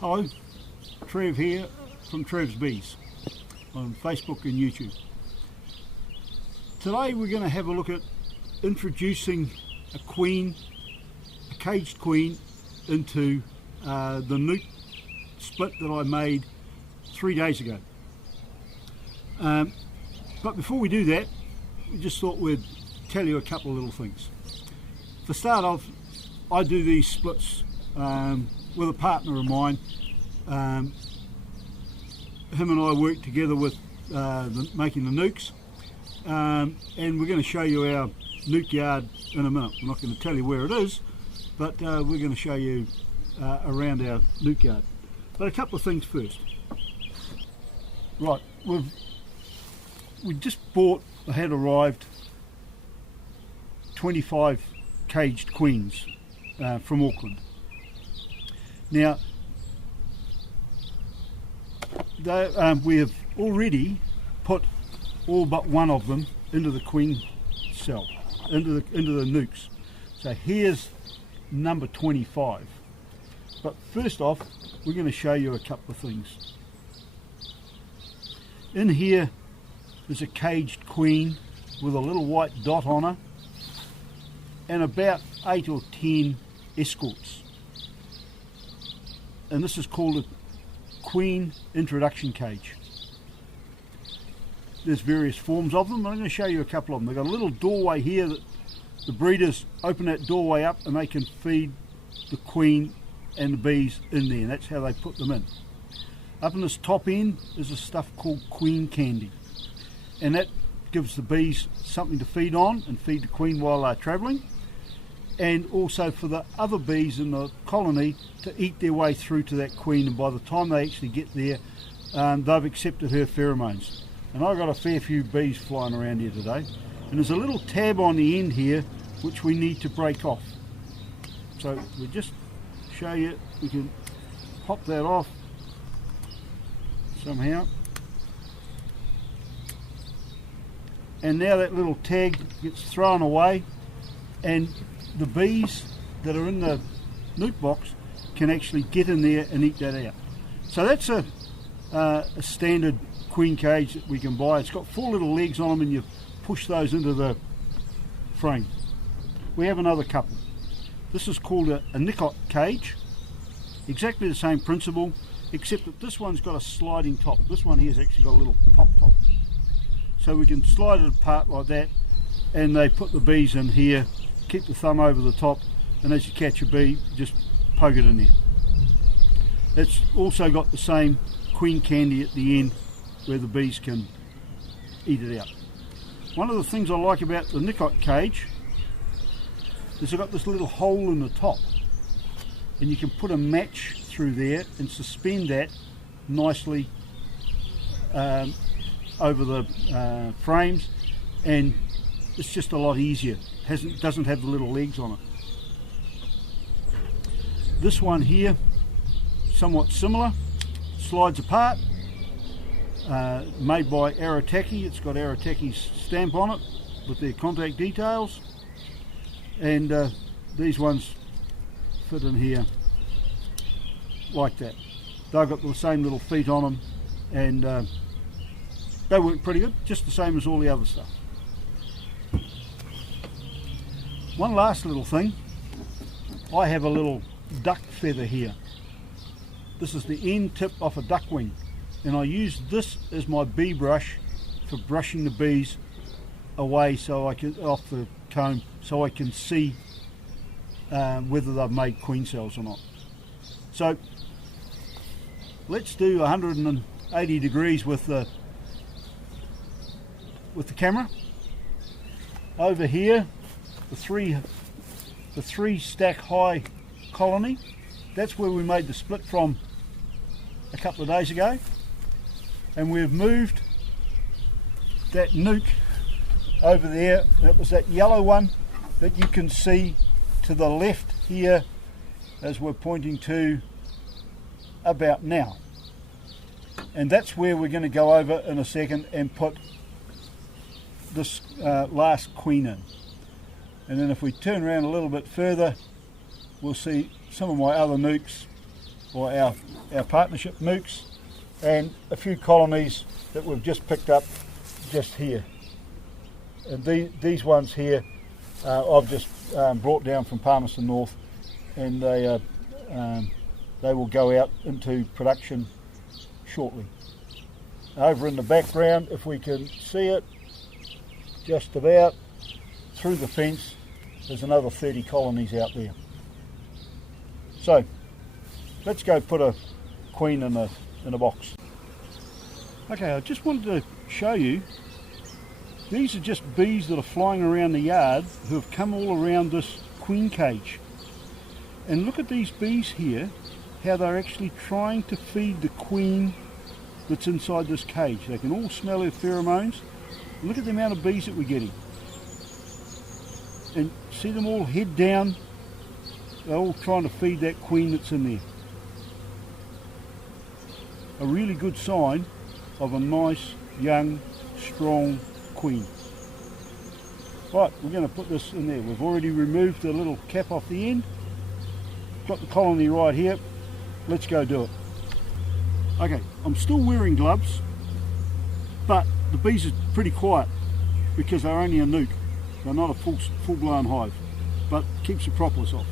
Hello, Trev here from Trevs Bees on Facebook and YouTube. Today we're going to have a look at introducing a caged queen into the nuke split that I made 3 days ago. But before we do that, we just thought we'd tell you a couple of little things. For start off, I do these splits with a partner of mine. Him and I work together with making the nukes, and we're going to show you our nuke yard in a minute. We're not going to tell you where it is, but we're going to show you around our nuke yard. But a couple of things first. Right, we just had arrived 25 caged queens from Auckland. Now, we have already put all but one of them into the queen cell, into the nukes. So here's number 25. But first off, we're going to show you a couple of things. In here is a caged queen with a little white dot on her and about 8 or 10 escorts. And this is called a queen introduction cage. There's various forms of them. I'm going to show you a couple of them. They've got a little doorway here that the breeders open that doorway up and they can feed the queen and the bees in there, and that's how they put them in. Up in this top end is a stuff called queen candy, and that gives the bees something to feed on and feed the queen while they're travelling, and also for the other bees in the colony to eat their way through to that queen, and by the time they actually get there, they've accepted her pheromones. And I've got a fair few bees flying around here today, and there's a little tab on the end here which we need to break off. So we'll just show you, we can pop that off somehow, and now that little tag gets thrown away, and the bees that are in the nuke box can actually get in there and eat that out. So that's a standard queen cage that we can buy. It's got 4 little legs on them, and you push those into the frame. We have another couple. This is called a Nicot cage. Exactly the same principle, except that this one's got a sliding top. This one here's actually got a little pop top. So we can slide it apart like that, and they put the bees in here, keep the thumb over the top, and as you catch a bee, just poke it in there. It's also got the same queen candy at the end where the bees can eat it out. One of the things I like about the Nicot cage is it's got this little hole in the top, and you can put a match through there and suspend that nicely over the frames, and it's just a lot easier. Doesn't have the little legs on it. This one here, somewhat similar, slides apart, made by Arataki. It's got Arataki's stamp on it with their contact details, and these ones fit in here like that. They've got the same little feet on them, and they work pretty good, just the same as all the other stuff. One last little thing, I have a little duck feather here. This is the end tip off a duck wing, and I use this as my bee brush for brushing the bees away so I can off the comb, so I can see whether they've made queen cells or not. So let's do 180 degrees with the camera. Over here, the three stack high colony, that's where we made the split from a couple of days ago, and we've moved that nuke over there. It was that yellow one that you can see to the left here as we're pointing to about now, and that's where we're going to go over in a second and put this last queen in. And then if we turn around a little bit further, we'll see some of my other nukes, or our partnership nukes, and a few colonies that we've just picked up just here. And these ones here I've just brought down from Palmerston North, and they will go out into production shortly. Over in the background, if we can see it, just about through the fence, there's another 30 colonies out there. So let's go put a queen in a box. Okay, I just wanted to show you, these are just bees that are flying around the yard who have come all around this queen cage. And look at these bees here, how they're actually trying to feed the queen that's inside this cage. They can all smell her pheromones. Look at the amount of bees that we're getting. And see them all head down. They're all trying to feed that queen that's in there. A really good sign of a nice, young, strong queen. Right, we're going to put this in there. We've already removed the little cap off the end. Got the colony right here. Let's go do it. Okay, I'm still wearing gloves, but the bees are pretty quiet because they're only a nuke. They're not a full-blown hive, but keeps the propolis off.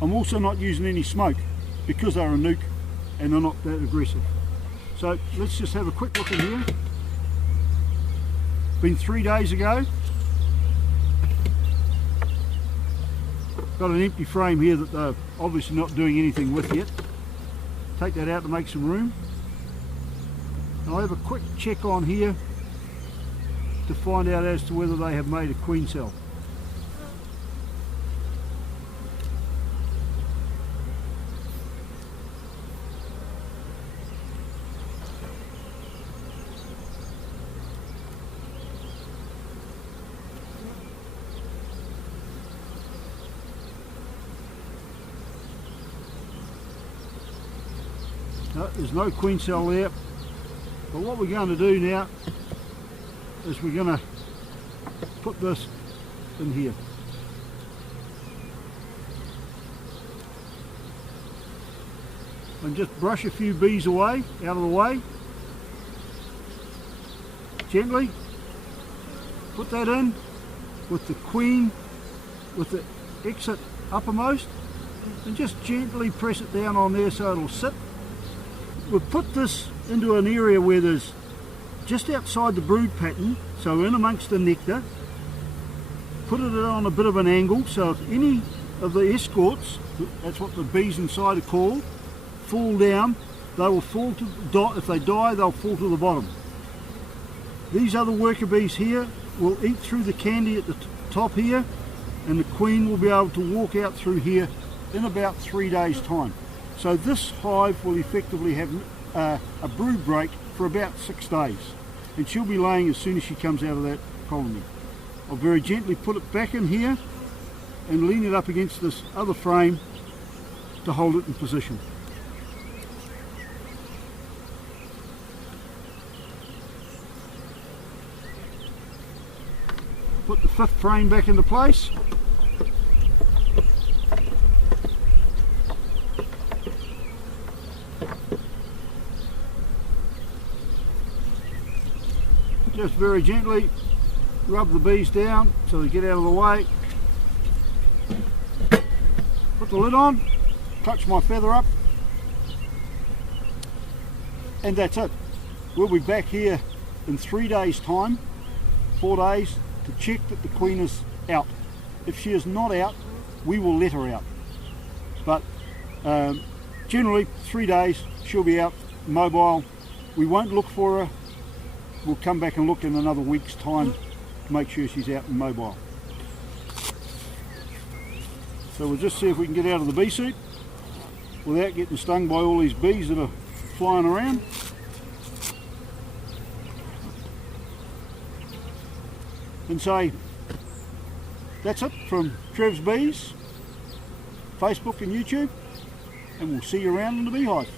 I'm also not using any smoke because they're a nuke and they're not that aggressive. So let's just have a quick look in here. Been 3 days ago. Got an empty frame here that they're obviously not doing anything with yet. Take that out to make some room. And I'll have a quick check on here to find out as to whether they have made a queen cell. No, there's no queen cell there, but what we're going to do now is we're going to put this in here. And just brush a few bees away, out of the way, gently. Put that in with the queen, with the exit uppermost, and just gently press it down on there so it'll sit. We've put this into an area where there's just outside the brood pattern, so in amongst the nectar. Put it on a bit of an angle, so if any of the escorts, that's what the bees inside are called, fall down, they will fall to, if they die, they'll fall to the bottom. These other worker bees here will eat through the candy at the top here, and the queen will be able to walk out through here in about 3 days' time. So this hive will effectively have a brood break for about 6 days, and she'll be laying as soon as she comes out of that colony. I'll very gently put it back in here and lean it up against this other frame to hold it in position. Put the 5th frame back into place. Just very gently rub the bees down so they get out of the way. Put the lid on, touch my feather up, and that's it. We'll be back here in 3 days' time, 4 days, to check that the queen is out. If she is not out, we will let her out. But generally 3 days she'll be out mobile. We won't look for her. We'll come back and look in another week's time to make sure she's out and mobile. So we'll just see if we can get out of the bee suit without getting stung by all these bees that are flying around. And say, that's it from Trevs Bees, Facebook and YouTube, and we'll see you around in the beehive.